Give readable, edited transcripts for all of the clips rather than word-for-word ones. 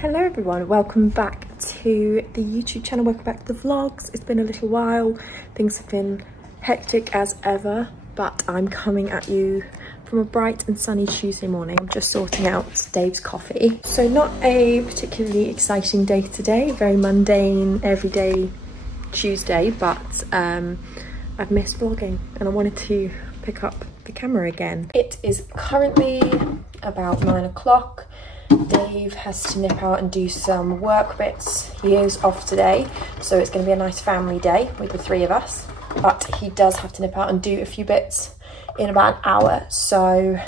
Hello everyone, welcome back to the YouTube channel, welcome back to the vlogs. It's been a little while, things have been hectic as ever, but I'm coming at you from a bright and sunny Tuesday morning. I'm just sorting out Dave's coffee. So not a particularly exciting day today, very mundane, everyday Tuesday, but I've missed vlogging and I wanted to pick up the camera again. It is currently about 9 o'clock. Dave has to nip out and do some work bits. He is off today, so it's going to be a nice family day with the three of us. But he does have to nip out and do a few bits in about an hour, so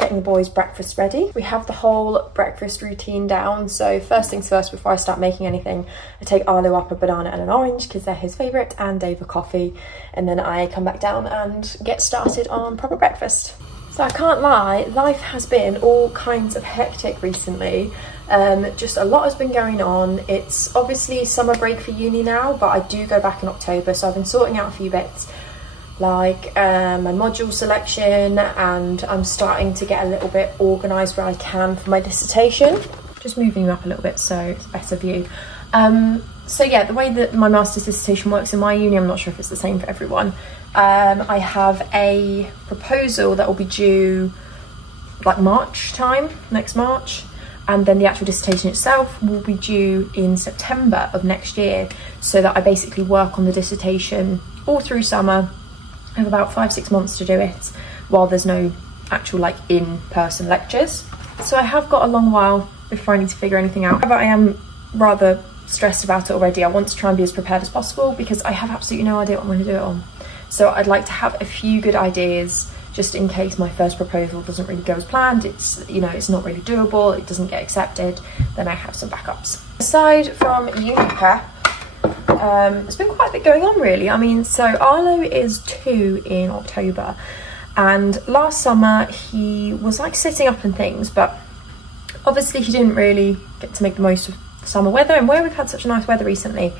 getting the boys' breakfast ready. We have the whole breakfast routine down, so first things first, before I start making anything, I take Arlo up a banana and an orange because they're his favourite, and Dave a coffee, and then I come back down and get started on proper breakfast. So I can't lie, life has been all kinds of hectic recently. Just a lot has been going on. It's obviously summer break for uni now, but I do go back in October, so I've been sorting out a few bits like my module selection, and I'm starting to get a little bit organised where I can for my dissertation. Just moving you up a little bit so it's a better view. So yeah, the way that my master's dissertation works in my uni, I'm not sure if it's the same for everyone. I have a proposal that will be due like March time, next March, and then the actual dissertation itself will be due in September of next year, so that I basically work on the dissertation all through summer. I have about 5-6 months to do it while there's no actual like in-person lectures. So I have got a long while before I need to figure anything out, but I am rather stressed about it already. I want to try and be as prepared as possible because I have absolutely no idea what I'm going to do it on. So I'd like to have a few good ideas just in case my first proposal doesn't really go as planned. It's, you know, it's not really doable, it doesn't get accepted, then I have some backups. Aside from uni prep, there's been quite a bit going on really. I mean, so Arlo is 2 in October, and last summer he was like sitting up and things, but obviously he didn't really get to make the most of the summer weather, and where we've had such a nice weather recently,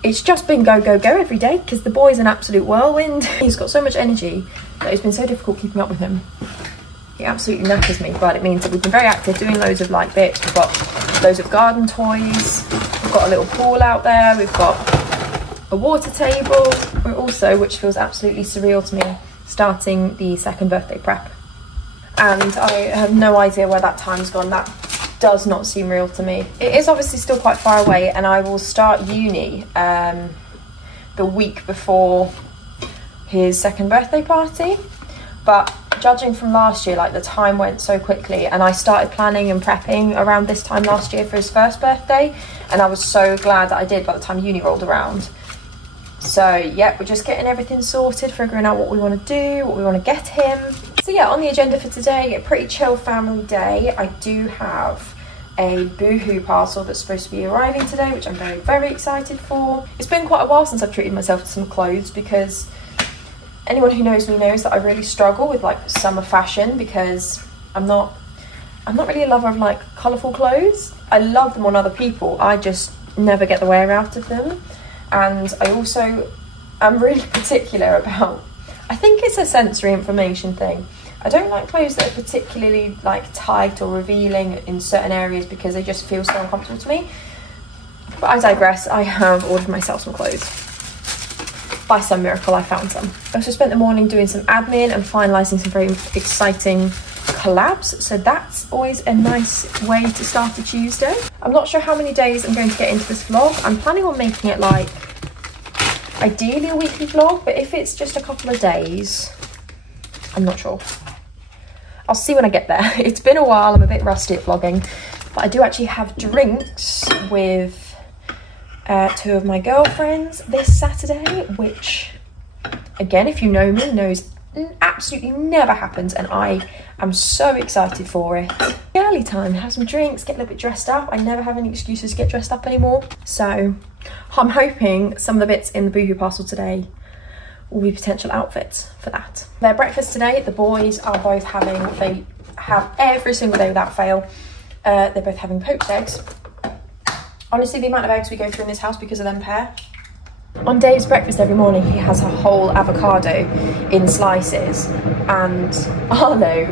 it's just been go, go, go every day because the boy's an absolute whirlwind. He's got so much energy that it's been so difficult keeping up with him. He absolutely knackers me, but it means that we've been very active doing loads of like bits. We've got loads of garden toys, we've got a little pool out there, we've got a water table. We're also, which feels absolutely surreal to me, starting the second birthday prep. And I have no idea where that time's gone. That does not seem real to me. It is obviously still quite far away, and I will start uni the week before his second birthday party, but judging from last year, like the time went so quickly, and I started planning and prepping around this time last year for his first birthday, and I was so glad that I did by the time uni rolled around. So yeah, we're just getting everything sorted, figuring out what we want to do, what we want to get him. So yeah, on the agenda for today, a pretty chill family day. I do have a Boohoo parcel that's supposed to be arriving today, which I'm very, very excited for. It's been quite a while since I've treated myself to some clothes, because anyone who knows me knows that I really struggle with like summer fashion, because I'm not really a lover of like colourful clothes. I love them on other people, I just never get the wear out of them. And I also am really particular about, I think it's a sensory information thing. I don't like clothes that are particularly like tight or revealing in certain areas because they just feel so uncomfortable to me. But I digress, I have ordered myself some clothes. By some miracle, I found some. I also spent the morning doing some admin and finalising some very exciting collabs, so that's always a nice way to start a Tuesday. I'm not sure how many days I'm going to get into this vlog. I'm planning on making it like ideally a weekly vlog, but if it's just a couple of days, I'm not sure. I'll see when I get there. It's been a while, I'm a bit rusty at vlogging, but I do actually have drinks with 2 of my girlfriends this Saturday, which again, if you know me, knows absolutely never happens, and I am so excited for it. Early time, have some drinks, get a little bit dressed up. I never have any excuses to get dressed up anymore, so I'm hoping some of the bits in the Boohoo parcel today will be potential outfits for that. Their breakfast today, the boys are both having, they have every single day without fail, they're both having poached eggs. Honestly, the amount of eggs we go through in this house because of them pair. On Dave's breakfast every morning, he has a whole avocado in slices, and Arlo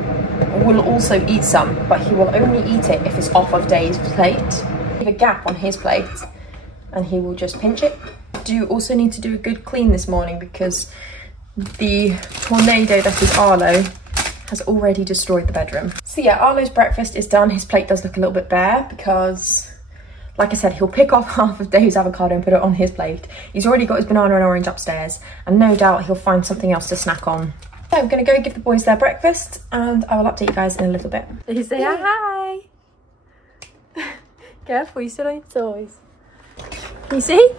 will also eat some, but he will only eat it if it's off of Dave's plate. Leave a gap on his plate and he will just pinch it. Do also need to do a good clean this morning because the tornado that is Arlo has already destroyed the bedroom. So yeah, Arlo's breakfast is done. His plate does look a little bit bare because, like I said, he'll pick off half of Dave's avocado and put it on his plate. He's already got his banana and orange upstairs, and no doubt he'll find something else to snack on. So I'm gonna go give the boys their breakfast and I will update you guys in a little bit. You say hi. Careful, you still on your toys. You see?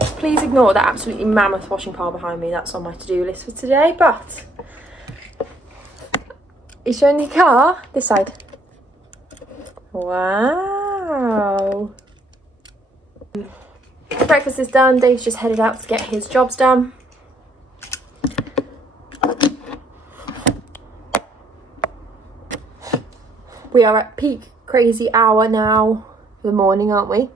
Please ignore that absolutely mammoth washing pile behind me. That's on my to-do list for today, but... You showing the car? This side. Wow. Breakfast is done. Dave's just headed out to get his jobs done. We are at peak crazy hour now for the morning, aren't we?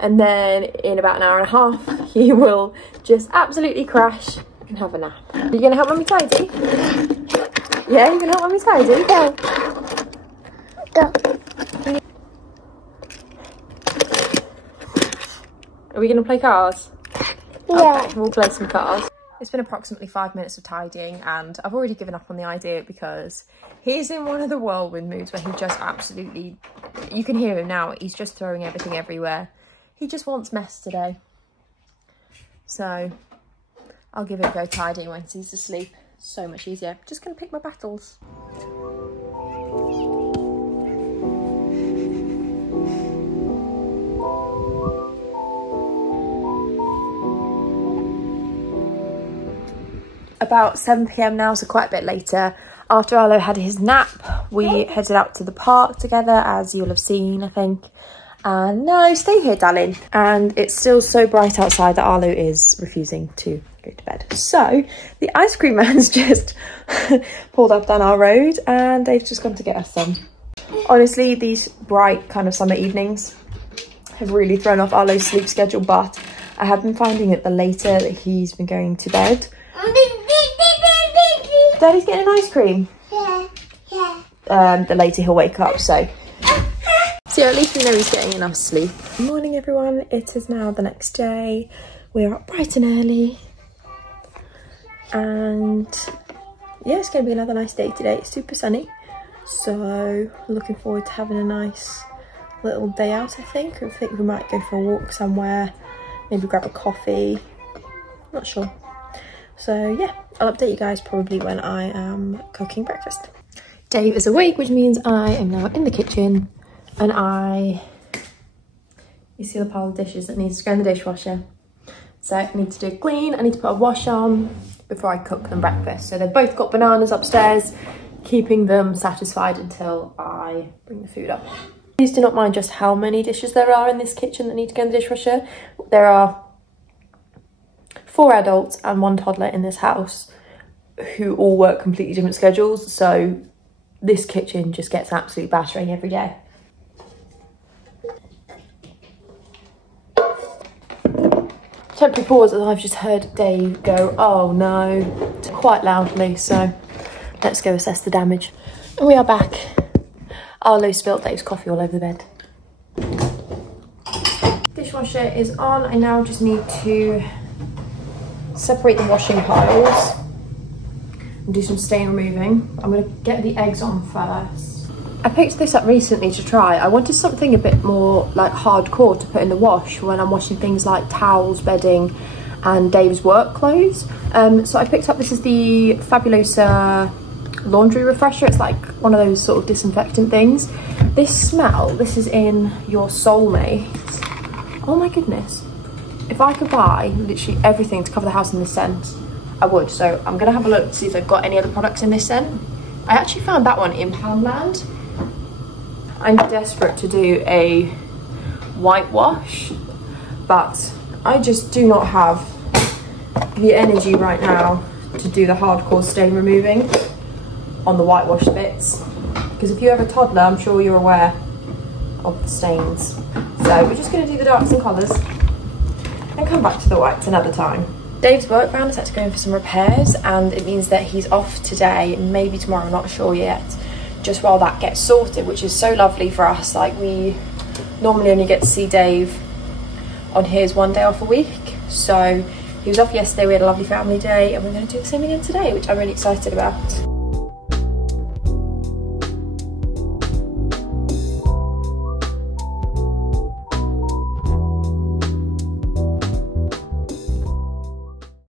And then in about an hour and a half, he will just absolutely crash and have a nap. Are you gonna help Mummy tidy? Yeah, you can help Mummy tidy? Go. Go. Are we gonna play cars? Yeah. Okay, we'll play some cars. It's been approximately 5 minutes of tidying and I've already given up on the idea because he's in one of the whirlwind moods where he just absolutely, you can hear him now, he's just throwing everything everywhere. He just wants mess today. So I'll give it a go tidying once he's asleep. So much easier. Just gonna pick my battles. About 7 PM now, so quite a bit later. After Arlo had his nap, we headed out to the park together, as you'll have seen, I think. And no, stay here, darling. And it's still so bright outside that Arlo is refusing to go to bed. So the ice cream man's just pulled up down our road and they've just gone to get us some. Honestly, these bright kind of summer evenings have really thrown off Arlo's sleep schedule, but I have been finding that the later that he's been going to bed, Daddy's getting an ice cream. Yeah. The later he'll wake up, so at least we know he's getting enough sleep. Good morning, everyone. It is now the next day. We're up bright and early. And yeah, it's going to be another nice day today. It's super sunny. So looking forward to having a nice little day out, I think. I think we might go for a walk somewhere. Maybe grab a coffee. Not sure. So yeah, I'll update you guys probably when I am cooking breakfast. Dave is awake, which means I am now in the kitchen. And you see the pile of dishes that needs to go in the dishwasher. So I need to do a clean, I need to put a wash on before I cook them breakfast. So they've both got bananas upstairs, keeping them satisfied until I bring the food up. Please do not mind just how many dishes there are in this kitchen that need to go in the dishwasher. There are 4 adults and 1 toddler in this house who all work completely different schedules. So this kitchen just gets absolute battering every day. Temporary pause as I've just heard Dave go, oh no, quite loudly, so let's go assess the damage. And we are back. Arlo spilt Dave's coffee all over the bed. Dishwasher is on. I now just need to separate the washing piles and do some stain removing. I'm going to get the eggs on first. I picked this up recently to try. I wanted something a bit more like hardcore to put in the wash when I'm washing things like towels, bedding and Dave's work clothes. So I picked up, this is the Fabulosa laundry refresher. It's like one of those sort of disinfectant things. This smell, this is in Your Soulmate. Oh my goodness. If I could buy literally everything to cover the house in this scent, I would. So I'm gonna have a look to see if they've got any other products in this scent. I actually found that one in Poundland. I'm desperate to do a whitewash, but I just do not have the energy right now to do the hardcore stain removing on the whitewash bits. Because if you have a toddler, I'm sure you're aware of the stains. So we're just going to do the darks and colours and come back to the whites another time. Dave's work van is had to go in for some repairs, and it means that he's off today and maybe tomorrow, I'm not sure yet, just while that gets sorted, which is so lovely for us. Like, we normally only get to see Dave on his 1 day off a week, so he was off yesterday, we had a lovely family day, and we're going to do the same again today, which I'm really excited about.